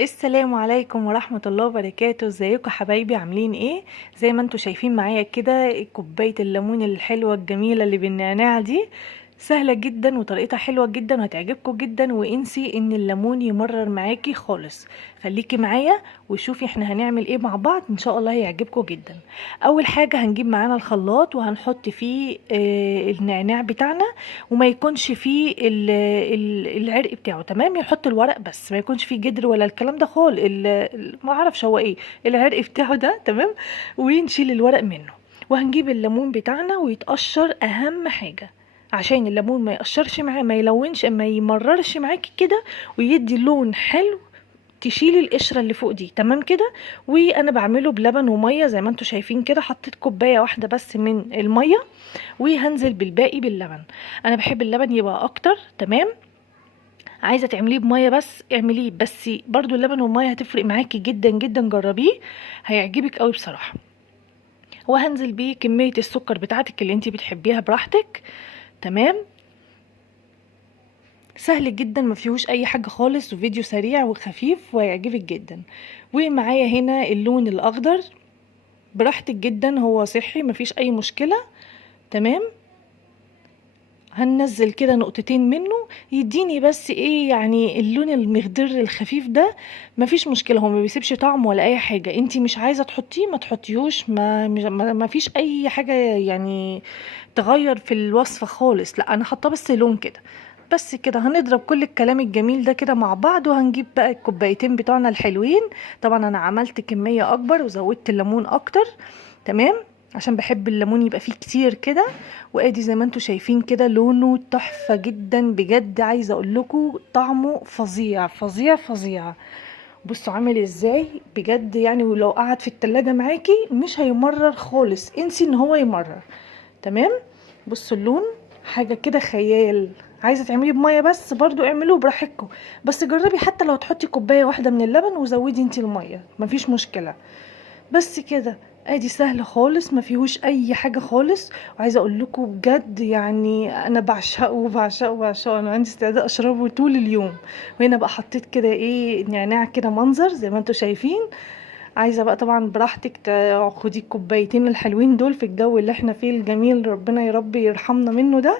السلام عليكم ورحمة الله وبركاته. ازيكم حبايبي؟ عاملين ايه؟ زي ما انتوا شايفين معايا كده كوباية الليمون الحلوة الجميلة اللي بالنعناع دي، سهلة جدا وطريقتها حلوة جدا وهتعجبكم جدا. وانسي ان الليمون يمرر معاكي خالص. خليكي معايا وشوفي احنا هنعمل ايه مع بعض، ان شاء الله هيعجبكم جدا. اول حاجة هنجيب معانا الخلاط وهنحط فيه النعناع بتاعنا، وما يكونش فيه العرق بتاعه، تمام؟ يحط الورق بس، ما يكونش فيه جدر ولا الكلام ده خالص، ما اعرفش هو ايه العرق بتاعه ده، تمام؟ ونشيل الورق منه. وهنجيب الليمون بتاعنا ويتقشر، اهم حاجة عشان الليمون ما يقشرش معاه، ما يلونش، ما يمررش معاكي كده ويدي لون حلو. تشيلي القشره اللي فوق دي، تمام كده. وانا بعمله بلبن وميه زي ما انتوا شايفين كده، حطيت كوبايه واحده بس من الميه وهنزل بالباقي باللبن. انا بحب اللبن يبقى اكتر، تمام؟ عايزه تعمليه بميه بس اعمليه، بس برضو اللبن والميه هتفرق معاكي جدا جدا، جربيه هيعجبك قوي بصراحه. وهنزل بيه كميه السكر بتاعتك اللي انتي بتحبيها براحتك، تمام؟ سهل جدا، ما فيهوش اي حاجه خالص، وفيديو سريع وخفيف وهيعجبك جدا. ومعايا هنا اللون الاخضر، براحتك جدا، هو صحي مفيش اي مشكله، تمام؟ هننزل كده نقطتين منه، يديني بس ايه يعني اللون المخضر الخفيف ده. مفيش مشكله، هو ما بيسيبش طعم ولا اي حاجه. انتي مش عايزه تحطيه ما تحطيهوش، ما فيش اي حاجه يعني تغير في الوصفه خالص، لا انا حاطاه بس لون كده. بس كده هنضرب كل الكلام الجميل ده كده مع بعض، وهنجيب بقى الكوبايتين بتوعنا الحلوين. طبعا انا عملت كميه اكبر وزودت الليمون اكتر، تمام؟ عشان بحب الليمون يبقى فيه كتير كده. وادي زي ما انتوا شايفين كده لونه تحفة جدا بجد، عايزة اقول لكم طعمه فظيع فظيع فظيع. بصوا عامل ازاي بجد يعني، ولو قعد في التلاجة معاكي مش هيمرر خالص، انسي ان هو يمرر، تمام؟ بصوا اللون حاجة كده خيال. عايزة تعمليه بمية بس برضو اعملوه براحتكم، بس جربي حتى لو تحطي كوباية واحدة من اللبن وزودي انتي المية، مفيش مشكلة. بس كده، ادي سهل خالص، ما فيهوش اي حاجه خالص. وعايزه اقول لكم بجد يعني انا بعشقه بعشقه بعشقه، انا عندي استعداد اشربه طول اليوم. وهنا بقى حطيت كده ايه نعناع كده منظر زي ما انتوا شايفين. عايزه بقى طبعا براحتك تاخدي الكوبايتين الحلوين دول في الجو اللي احنا فيه الجميل، ربنا يا رب يرحمنا منه ده،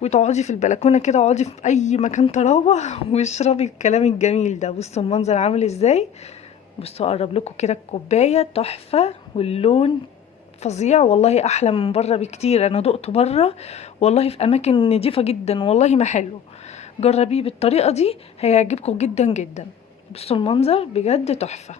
وتقعدي في البلكونه كده، اقعدي في اي مكان طراوه واشربي الكلام الجميل ده. بصوا المنظر عامل ازاي، بصوا اقرب لكم كده الكوبايه تحفه، واللون فظيع والله، احلى من بره بكتير. انا دقته بره والله في اماكن نضيفه جدا، والله ما حلو. جربيه بالطريقه دي هيعجبكم جدا جدا. بصوا المنظر بجد تحفه.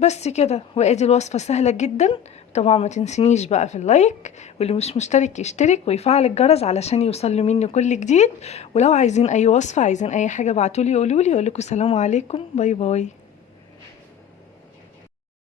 بس كده، وادي الوصفه سهله جدا. طبعا ما تنسينيش بقى في اللايك، واللي مش مشترك يشترك ويفعل الجرس علشان يوصل له مني كل جديد. ولو عايزين اي وصفه، عايزين اي حاجه، ابعتولي قولولي، اقول لكم سلام عليكم، باي باي.